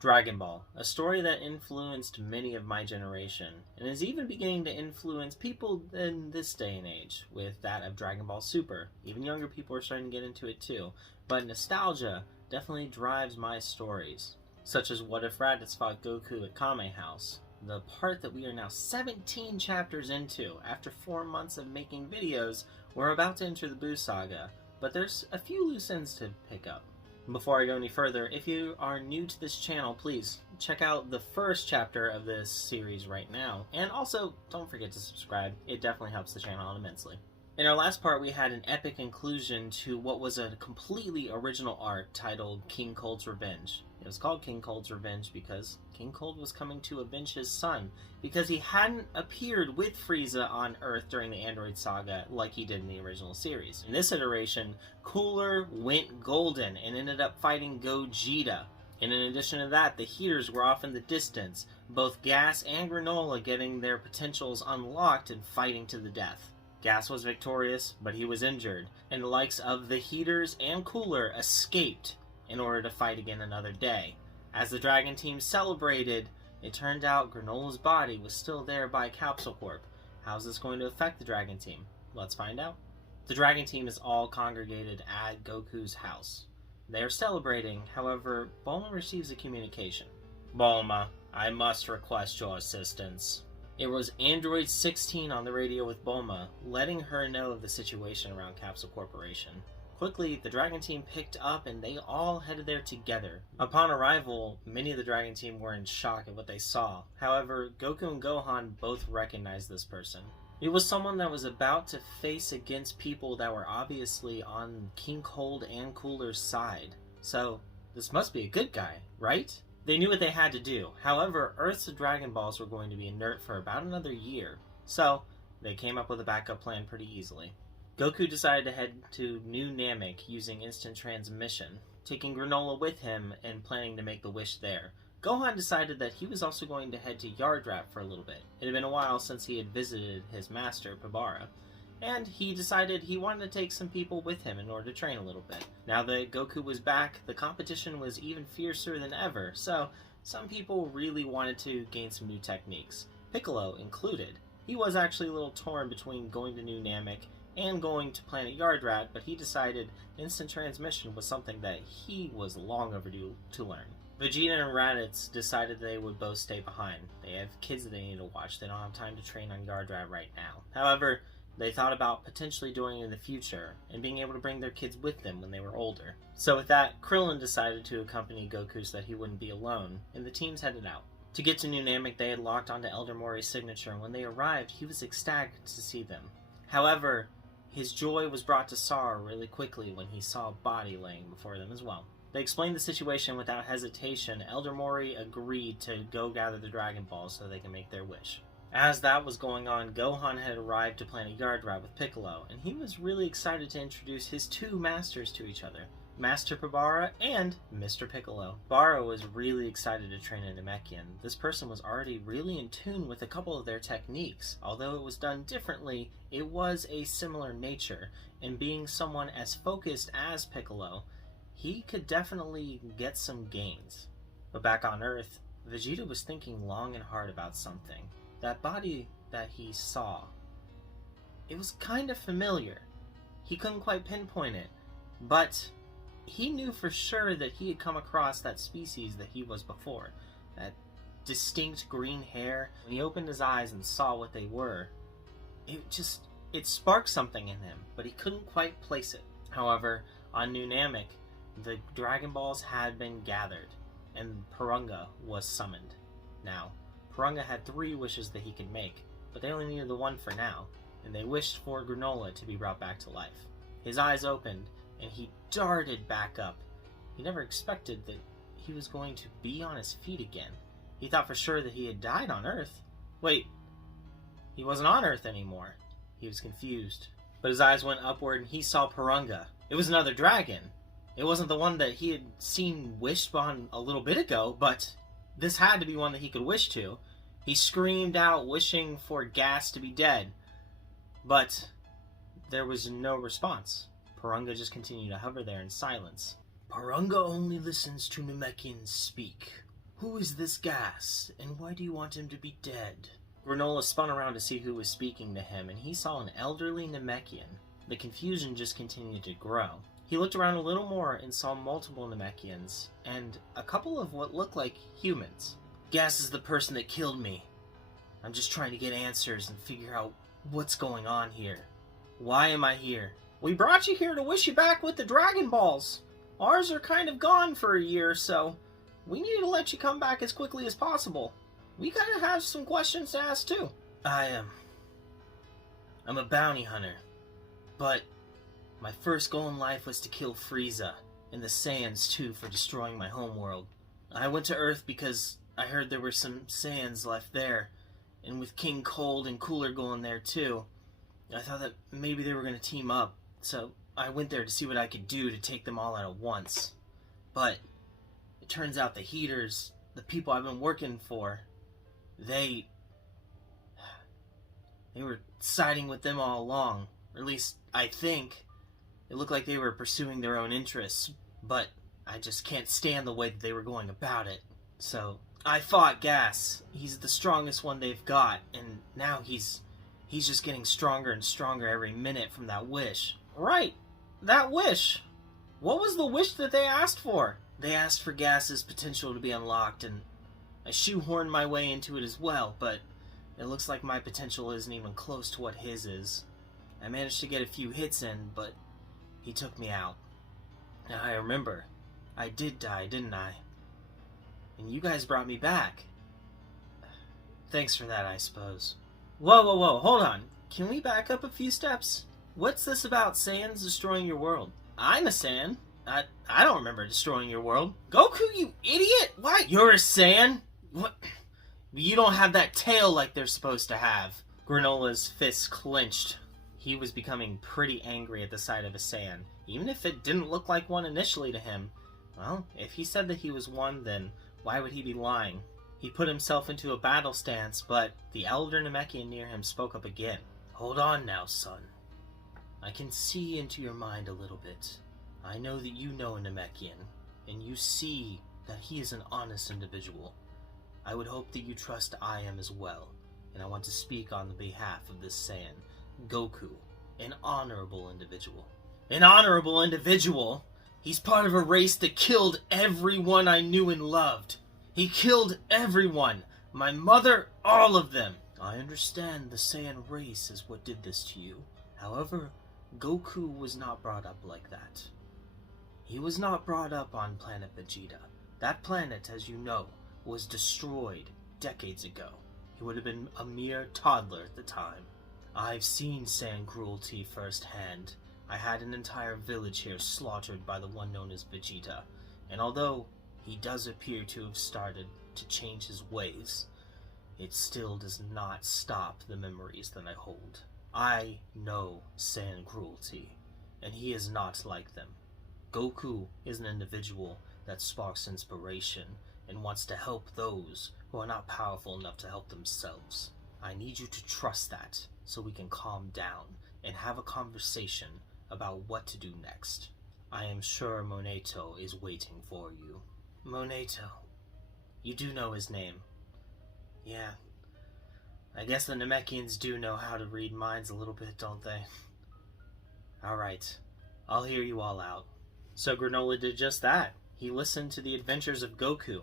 Dragon Ball, a story that influenced many of my generation, and is even beginning to influence people in this day and age, with that of Dragon Ball Super. Even younger people are starting to get into it too, but nostalgia definitely drives my stories, such as What If Raditz fought Goku at Kame House, the part that we are now 17 chapters into. After 4 months of making videos, we're about to enter the Buu Saga, but there's a few loose ends to pick up. Before I go any further, if you are new to this channel, please check out the first chapter of this series right now. And also, don't forget to subscribe. It definitely helps the channel out immensely. In our last part, we had an epic conclusion to what was a completely original arc titled King Cold's Revenge. It was called King Cold's Revenge because King Cold was coming to avenge his son, because he hadn't appeared with Frieza on Earth during the Android Saga like he did in the original series. In this iteration, Cooler went golden and ended up fighting Gogeta. And in addition to that, the heaters were off in the distance, both Gas and Granola getting their potentials unlocked and fighting to the death. Gas was victorious, but he was injured, and the likes of the heaters and Cooler escaped in order to fight again another day. As the Dragon Team celebrated, it turned out Granola's body was still there by Capsule Corp. How's this going to affect the Dragon Team? Let's find out. The Dragon Team is all congregated at Goku's house. They are celebrating, however, Bulma receives a communication. Bulma, I must request your assistance. It was Android 16 on the radio with Bulma, letting her know of the situation around Capsule Corporation. Quickly, the Dragon Team picked up and they all headed there together. Upon arrival, many of the Dragon Team were in shock at what they saw. However, Goku and Gohan both recognized this person. It was someone that was about to face against people that were obviously on King Cold and Cooler's side. So, this must be a good guy, right? They knew what they had to do. However, Earth's Dragon Balls were going to be inert for about another year. So, they came up with a backup plan pretty easily. Goku decided to head to New Namek using instant transmission, taking Granola with him and planning to make the wish there. Gohan decided that he was also going to head to Yardrat for a little bit. It had been a while since he had visited his master, Pabara, and he decided he wanted to take some people with him in order to train a little bit. Now that Goku was back, the competition was even fiercer than ever, so some people really wanted to gain some new techniques, Piccolo included. He was actually a little torn between going to New Namek and going to Planet Yardrat, but he decided instant transmission was something that he was long overdue to learn. Vegeta and Raditz decided they would both stay behind. They have kids that they need to watch. They don't have time to train on Yardrat right now. However, they thought about potentially doing it in the future and being able to bring their kids with them when they were older. So with that, Krillin decided to accompany Goku so that he wouldn't be alone, and the teams headed out. To get to New Namek, they had locked onto Elder Mori's signature, and when they arrived, he was ecstatic to see them. However, his joy was brought to sorrow really quickly when he saw a body laying before them as well. They explained the situation without hesitation. Elder Mori agreed to go gather the Dragon Balls so they can make their wish. As that was going on, Gohan had arrived to Planet Yardrat with Piccolo, and he was really excited to introduce his two masters to each other, Master Pabara and Mr. Piccolo. Pabara was really excited to train a Namekian. This person was already really in tune with a couple of their techniques. Although it was done differently, it was a similar nature, and being someone as focused as Piccolo, he could definitely get some gains. But back on Earth, Vegeta was thinking long and hard about something. That body that he saw, it was kind of familiar. He couldn't quite pinpoint it, but he knew for sure that he had come across that species that he was before. That distinct green hair. When he opened his eyes and saw what they were, it sparked something in him, but he couldn't quite place it. However, on New Namek, the Dragon Balls had been gathered, and Porunga was summoned. Now, Porunga had 3 wishes that he could make, but they only needed the one for now, and they wished for Granola to be brought back to life. His eyes opened, and he darted back up. He never expected that he was going to be on his feet again. He thought for sure that he had died on Earth. Wait, he wasn't on Earth anymore. He was confused. But his eyes went upward and he saw Porunga. It was another dragon. It wasn't the one that he had seen wished on a little bit ago, but this had to be one that he could wish to. He screamed out, wishing for Gas to be dead. But there was no response. Porunga just continued to hover there in silence. Porunga only listens to Namekians speak. Who is this Gas, and why do you want him to be dead? Granola spun around to see who was speaking to him, and he saw an elderly Namekian. The confusion just continued to grow. He looked around a little more and saw multiple Namekians, and a couple of what looked like humans. Gas is the person that killed me. I'm just trying to get answers and figure out what's going on here. Why am I here? We brought you here to wish you back with the Dragon Balls. Ours are kind of gone for a year, so we need to let you come back as quickly as possible. We kind of have some questions to ask, too. I'm a bounty hunter, but my first goal in life was to kill Frieza, and the Saiyans, too, for destroying my homeworld. I went to Earth because I heard there were some Saiyans left there, and with King Cold and Cooler going there, too, I thought that maybe they were going to team up, so I went there to see what I could do to take them all out at once. But it turns out the Heaters, the people I've been working for, they were siding with them all along. Or at least, I think. It looked like they were pursuing their own interests, but I just can't stand the way that they were going about it. So I fought Gas. He's the strongest one they've got, and now he's just getting stronger and stronger every minute from that wish. Right, that wish. What was the wish that they asked for? They asked for Gas's potential to be unlocked, and I shoehorned my way into it as well, but it looks like my potential isn't even close to what his is. I managed to get a few hits in, but he took me out. Now I remember, I did die, didn't I? And you guys brought me back. Thanks for that, I suppose. Whoa, hold on. Can we back up a few steps? What's this about Saiyans destroying your world? I'm a Saiyan. I don't remember destroying your world. Goku, you idiot! Why? You're a Saiyan? What? You don't have that tail like they're supposed to have. Granola's fists clenched. He was becoming pretty angry at the sight of a Saiyan. Even if it didn't look like one initially to him. Well, if he said that he was one, then why would he be lying? He put himself into a battle stance, but the elder Namekian near him spoke up again. Hold on now, son. I can see into your mind a little bit. I know that you know a Namekian, and you see that he is an honest individual. I would hope that you trust I am as well, and I want to speak on the behalf of this Saiyan, Goku, an honorable individual. An honorable individual? He's part of a race that killed everyone I knew and loved. He killed everyone. My mother, all of them. I understand the Saiyan race is what did this to you. However, Goku was not brought up like that. He was not brought up on planet Vegeta. That planet, as you know, was destroyed decades ago. He would have been a mere toddler at the time. I've seen Saiyan cruelty firsthand. I had an entire village here slaughtered by the one known as Vegeta, and although he does appear to have started to change his ways, it still does not stop the memories that I hold. I know Saiyan cruelty, and he is not like them. Goku is an individual that sparks inspiration and wants to help those who are not powerful enough to help themselves. I need you to trust that so we can calm down and have a conversation about what to do next. I am sure Moneto is waiting for you. Moneto. You do know his name. Yeah. I guess the Namekians do know how to read minds a little bit, don't they? Alright. I'll hear you all out. So Granola did just that. He listened to the adventures of Goku,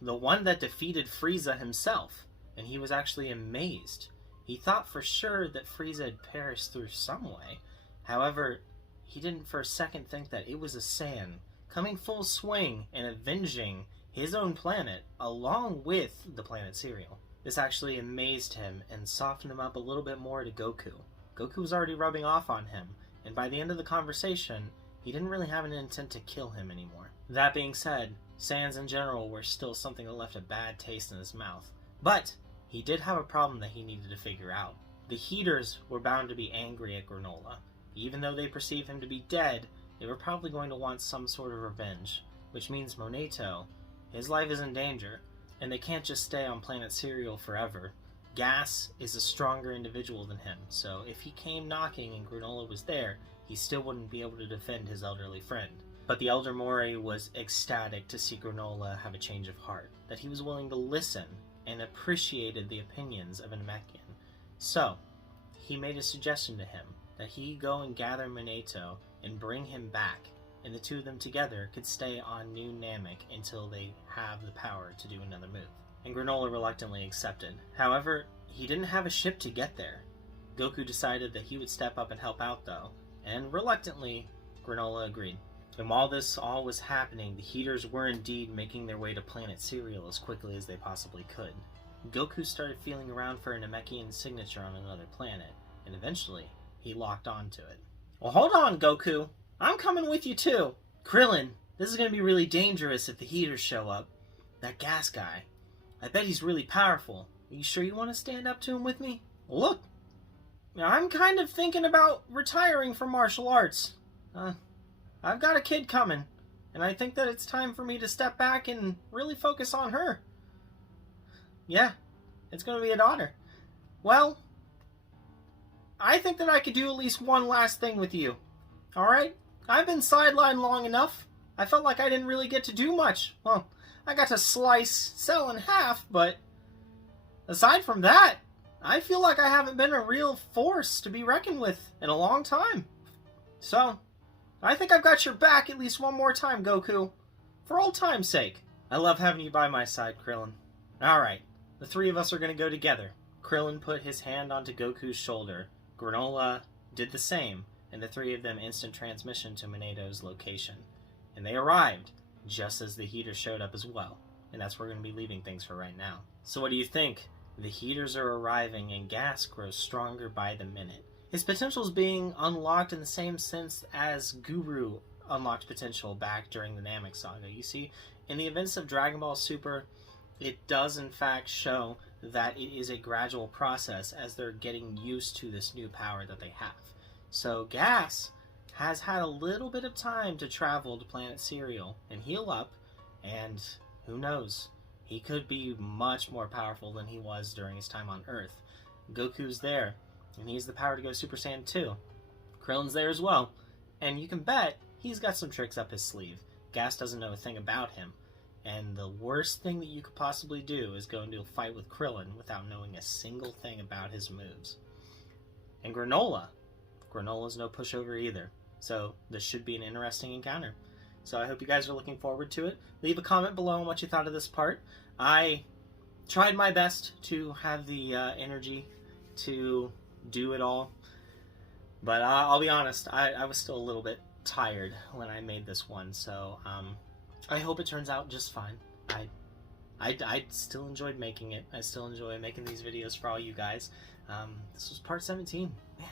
the one that defeated Frieza himself, and he was actually amazed. He thought for sure that Frieza had perished through some way. However, he didn't for a second think that it was a Saiyan, coming full swing and avenging his own planet, along with the planet Cereal. This actually amazed him and softened him up a little bit more to Goku. Goku was already rubbing off on him, and by the end of the conversation, he didn't really have an intent to kill him anymore. That being said, Saiyans in general were still something that left a bad taste in his mouth. But he did have a problem that he needed to figure out. The Heaters were bound to be angry at Granola. Even though they perceive him to be dead, they were probably going to want some sort of revenge. Which means Moneto, his life is in danger, and they can't just stay on planet Cereal forever. Gas is a stronger individual than him, so if he came knocking and Granola was there, he still wouldn't be able to defend his elderly friend. But the Elder Mori was ecstatic to see Granola have a change of heart, that he was willing to listen and appreciated the opinions of a Namekian. So, he made a suggestion to him that he go and gather Minato and bring him back, and the two of them together could stay on New Namek until they have the power to do another move. And Granola reluctantly accepted. However, he didn't have a ship to get there. Goku decided that he would step up and help out though, and reluctantly, Granola agreed. And while this all was happening, the Heaters were indeed making their way to Planet Cereal as quickly as they possibly could. Goku started feeling around for a Namekian signature on another planet, and eventually, he locked onto it. Well, hold on, Goku. I'm coming with you too. Krillin, this is going to be really dangerous if the Heaters show up. That gas guy. I bet he's really powerful. Are you sure you want to stand up to him with me? Well, look, I'm kind of thinking about retiring from martial arts. I've got a kid coming, and I think that it's time for me to step back and really focus on her. Yeah, it's going to be a daughter. Well, I think that I could do at least one last thing with you. Alright? I've been sidelined long enough. I felt like I didn't really get to do much. Well, I got to slice Cell in half, but aside from that, I feel like I haven't been a real force to be reckoned with in a long time. So, I think I've got your back at least one more time, Goku. For old time's sake. I love having you by my side, Krillin. Alright, the three of us are going to go together. Krillin put his hand onto Goku's shoulder. Granola did the same, and the three of them instant transmission to Minato's location. And they arrived, just as the Heaters showed up as well. And that's where we're going to be leaving things for right now. So what do you think? The Heaters are arriving, and Gas grows stronger by the minute. His potential is being unlocked in the same sense as Guru unlocked potential back during the Namek Saga. You see, in the events of Dragon Ball Super, it does in fact show that it is a gradual process as they're getting used to this new power that they have. So Gas has had a little bit of time to travel to Planet Cereal and heal up, and who knows, he could be much more powerful than he was during his time on Earth. Goku's there, and he has the power to go Super Saiyan 2. Krillin's there as well, and you can bet he's got some tricks up his sleeve. Gas doesn't know a thing about him, and the worst thing that you could possibly do is go into a fight with Krillin without knowing a single thing about his moves. And Granola's no pushover either, so this should be an interesting encounter. So I hope you guys are looking forward to it. Leave a comment below on what you thought of this part. I tried my best to have the energy to do it all, but I'll be honest, I was still a little bit tired when I made this one, so I hope it turns out just fine. I still enjoyed making it. I still enjoy making these videos for all you guys. This was part 17. Man,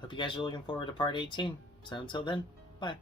hope you guys are looking forward to part 18. So until then, bye.